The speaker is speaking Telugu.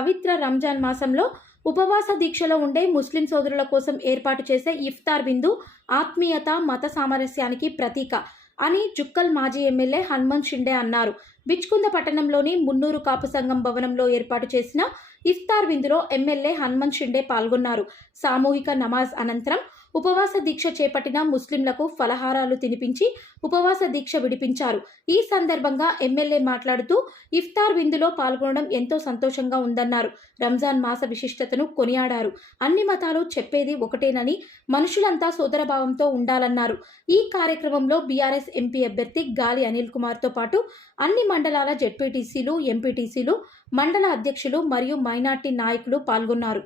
పవిత్ర రంజాన్ మాసంలో ఉపవాస దీక్షలో ఉండే ముస్లిం సోదరుల కోసం ఏర్పాటు చేసే ఇఫ్తార్ విందు ఆత్మీయత, మత సామరస్యానికి ప్రతీక అని జుక్కల్ మాజీ ఎమ్మెల్యే హనుమంత్ షిండే అన్నారు. బిచ్కుంద పట్టణంలోని మున్నూరు కాపు సంఘం భవనంలో ఏర్పాటు చేసిన ఇఫ్తార్ విందులో ఎమ్మెల్యే హనుమంత్ షిండే పాల్గొన్నారు. సామూహిక నమాజ్ అనంతరం ఉపవాస దీక్ష చేపట్టిన ముస్లింలకు ఫలహారాలు తినిపించి ఉపవాస దీక్ష విడిపించారు. ఈ సందర్భంగా ఎమ్మెల్యే మాట్లాడుతూ ఇఫ్తార్ విందులో పాల్గొనడం ఎంతో సంతోషంగా ఉందన్నారు. రంజాన్ మాస విశిష్టతను కొనియాడారు. అన్ని మతాలు చెప్పేది ఒకటేనని, మనుషులంతా సోదరభావంతో ఉండాలన్నారు. ఈ కార్యక్రమంలో బీఆర్ఎస్ ఎంపీ అభ్యర్థి గాలి అనిల్ కుమార్తో పాటు అన్ని మండలాల జెడ్పీటీసీలు, ఎంపీటీసీలు, మండల అధ్యక్షులు మరియు మైనార్టీ నాయకులు పాల్గొన్నారు.